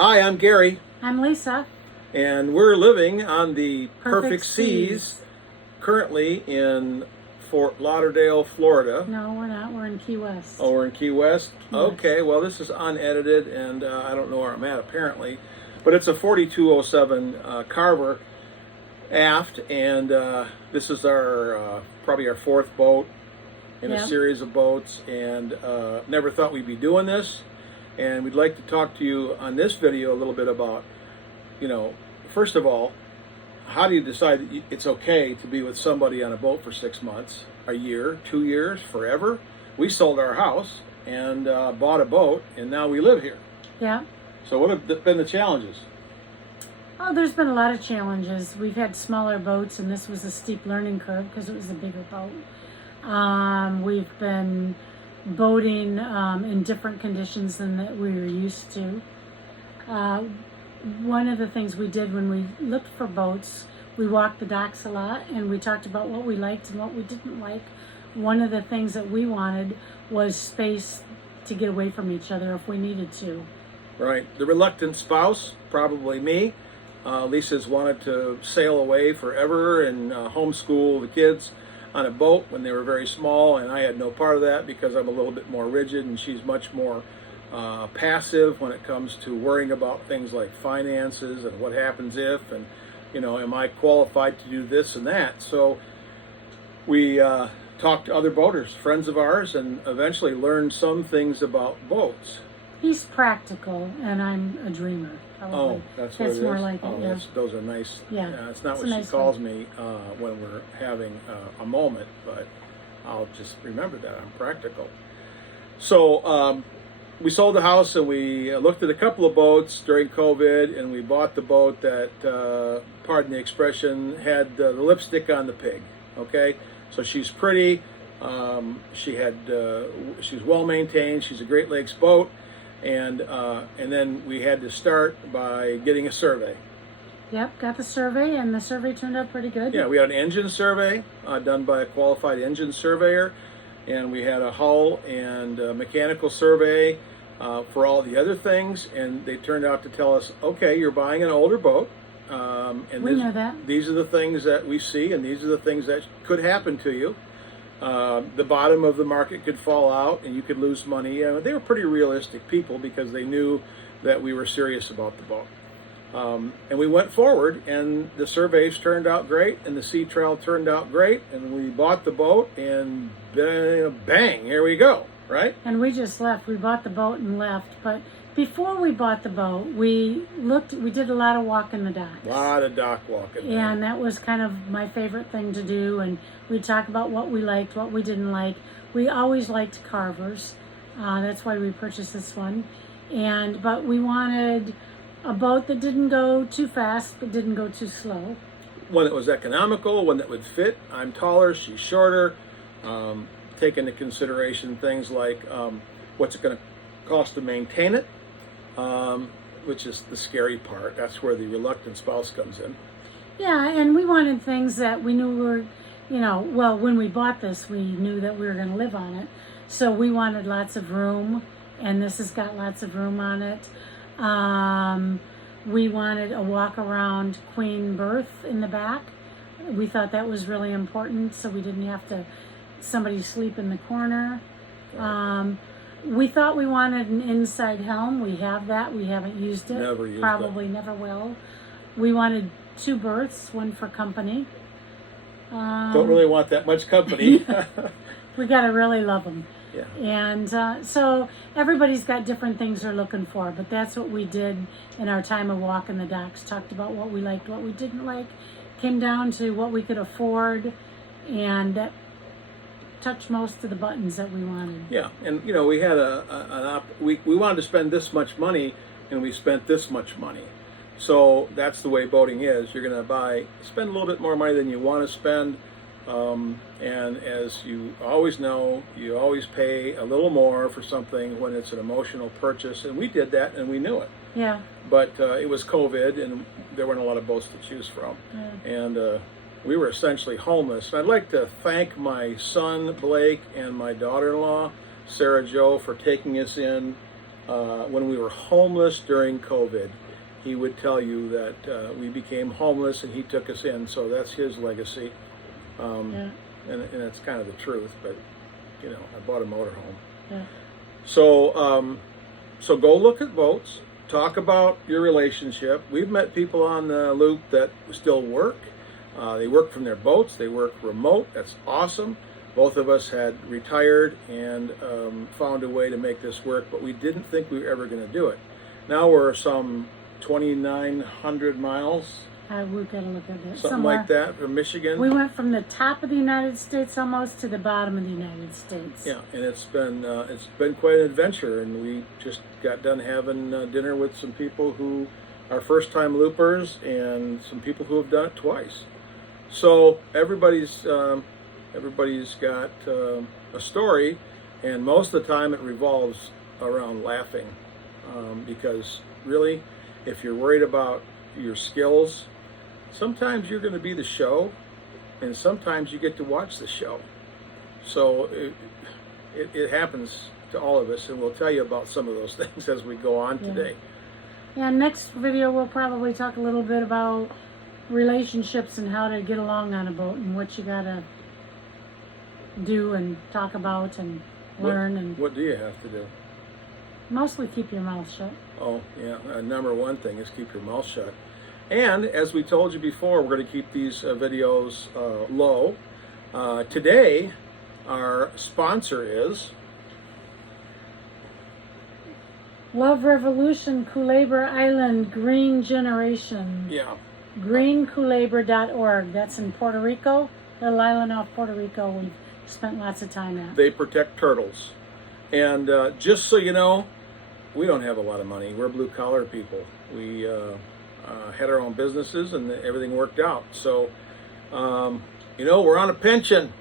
Hi, I'm Gary, I'm Lisa. and we're living on the Perfect Seas. Seas, currently in Fort Lauderdale, Florida. No, we're not. We're in Key West. Oh, we're in Key West? Key West. Okay, well, this is unedited, and I don't know where I'm at apparently, but it's a 4207 Carver aft, and this is our probably our fourth boat in a series of boats, and never thought we'd be doing this. And we'd like to talk to you on this video a little bit about, first of all, how do you decide that it's okay to be with somebody on a boat for 6 months, a year, 2 years, forever? We sold our house and bought a boat, and now we live here. Yeah. So what have been the challenges? Oh, there's been a lot of challenges. We've had smaller boats, and this was a steep learning curve because it was a bigger boat. We've been boating in different conditions than that we were used to. One of the things we did when we looked for boats, we walked the docks a lot, and we talked about what we liked and what we didn't like. One of the things that we wanted was space to get away from each other if we needed to. Right. The reluctant spouse, probably me. Lisa's wanted to sail away forever and homeschool the kids on a boat when they were very small, and I had no part of that because I'm a little bit more rigid, and she's much more passive when it comes to worrying about things like finances and what happens if, and am I qualified to do this and that. So we talked to other boaters, friends of ours, and eventually learned some things about boats. He's practical, and I'm a dreamer. Probably. Oh, that's what it is? More like oh, it, yeah. Those are nice. Yeah. It's not It's what a she nice calls one. me when we're having a moment, but I'll just remember that I'm practical. So we sold the house, and we looked at a couple of boats during COVID, and we bought the boat that, pardon the expression, had the lipstick on the pig. Okay, so she's pretty. She's well maintained. She's a Great Lakes boat. And then we had to start by getting a survey. Yep, got the survey, and the survey turned out pretty good. Yeah, we had an engine survey done by a qualified engine surveyor, and we had a hull and mechanical survey for all the other things, and they turned out to tell us, okay, you're buying an older boat, and We know that. these are the things that we see, and these are the things that could happen to you. The bottom of the market could fall out and you could lose money. They were pretty realistic people because they knew that we were serious about the boat. And we went forward, and the surveys turned out great, and the sea trial turned out great, and we bought the boat, and bang, here we go, right? And we just left. We bought the boat and left. But before we bought the boat, we did a lot of walking the docks. A lot of dock walking. And that was kind of my favorite thing to do. And we talked about what we liked, what we didn't like. We always liked Carvers. That's why we purchased this one. But we wanted a boat that didn't go too fast, but didn't go too slow. One that was economical, one that would fit. I'm taller, she's shorter. Take into consideration things like what's it going to cost to maintain it, which is the scary part. That's where the reluctant spouse comes in. Yeah, and we wanted things that we knew were, when we bought this, we knew that we were going to live on it. So we wanted lots of room, and this has got lots of room on it. We wanted a walk-around queen berth in the back. We thought that was really important, so we didn't have somebody sleep in the corner. We thought we wanted an inside helm. We have that. We haven't used it. Never used Probably never will. We wanted 2 berths, one for company. Don't really want that much company. We got to really love them. Yeah. And so everybody's got different things they're looking for, but that's what we did in our time of walking the docks. Talked about what we liked, what we didn't like. Came down to what we could afford, and that touched most of the buttons that we wanted. Yeah, and we had we wanted to spend this much money, and we spent this much money. So that's the way boating is. You're going to spend a little bit more money than you want to spend, and as you always know, you always pay a little more for something when it's an emotional purchase, and we did that, and we knew it. Yeah. But it was COVID, and there weren't a lot of boats to choose from, and we were essentially homeless. I'd like to thank my son Blake and my daughter-in-law Sarah Jo for taking us in when we were homeless during COVID. He would tell you that we became homeless and he took us in. So that's his legacy. Yeah. And it's kind of the truth, but you know, I bought a motorhome. Yeah. So, so go look at boats. Talk about your relationship. We've met people on the loop that still work. They work from their boats. They work remote. That's awesome. Both of us had retired and found a way to make this work, but we didn't think we were ever going to do it. Now we're some 2,900 miles, We've got to look at that. something like that, from Michigan. We went from the top of the United States almost to the bottom of the United States. Yeah, and it's been quite an adventure, and we just got done having dinner with some people who are first-time loopers and some people who have done it twice. So everybody's got a story, and most of the time it revolves around laughing, because really, if you're worried about your skills, sometimes you're going to be the show, and sometimes you get to watch the show. So it happens to all of us, and we'll tell you about some of those things as we go on today. Yeah, next video we'll probably talk a little bit about relationships and how to get along on a boat and what you gotta do and talk about and learn. And what do you have to do? mostly keep your mouth shut. Oh, yeah. Number one thing is keep your mouth shut. And as we told you before, we're going to keep these videos low. Today, our sponsor is Love Revolution, Culebra Island, Green Generation. yeah. greenculebra.org. That's in Puerto Rico, little island off Puerto Rico. We've spent lots of time at. They protect turtles. And just so you know, we don't have a lot of money. We're blue collar people. We had our own businesses and everything worked out. So, you know, we're on a pension.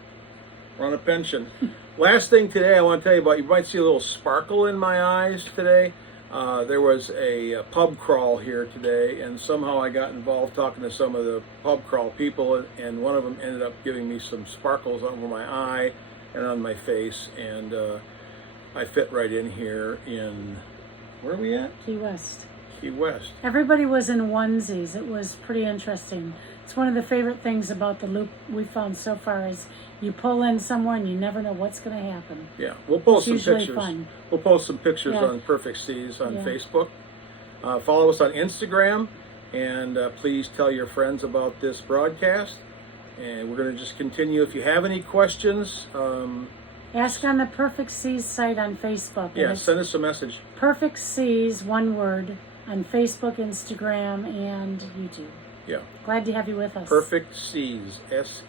We're on a pension. Last thing today I want to tell you about, you might see a little sparkle in my eyes today. There was a pub crawl here today, and somehow I got involved talking to some of the pub crawl people, and one of them ended up giving me some sparkles over my eye and on my face, and I fit right in here in, where are we at? Key West. Key West. Everybody was in onesies. It was pretty interesting. It's one of the favorite things about the loop we found so far is you pull in somewhere and you never know what's going to happen. Yeah, we'll post some usually pictures. fun. We'll post some pictures Yeah. on Perfect Seas on Yeah. Facebook. Follow us on Instagram, and please tell your friends about this broadcast. And we're going to just continue. If you have any questions, Ask on the Perfect Seas site on Facebook. yeah, And it's send us a message. Perfect Seas, one word, on Facebook, Instagram, and YouTube. Yeah, Glad to have you with us. Perfect Seas, SEAS.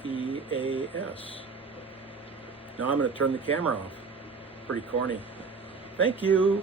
Now I'm going to turn the camera off. Pretty corny. Thank you.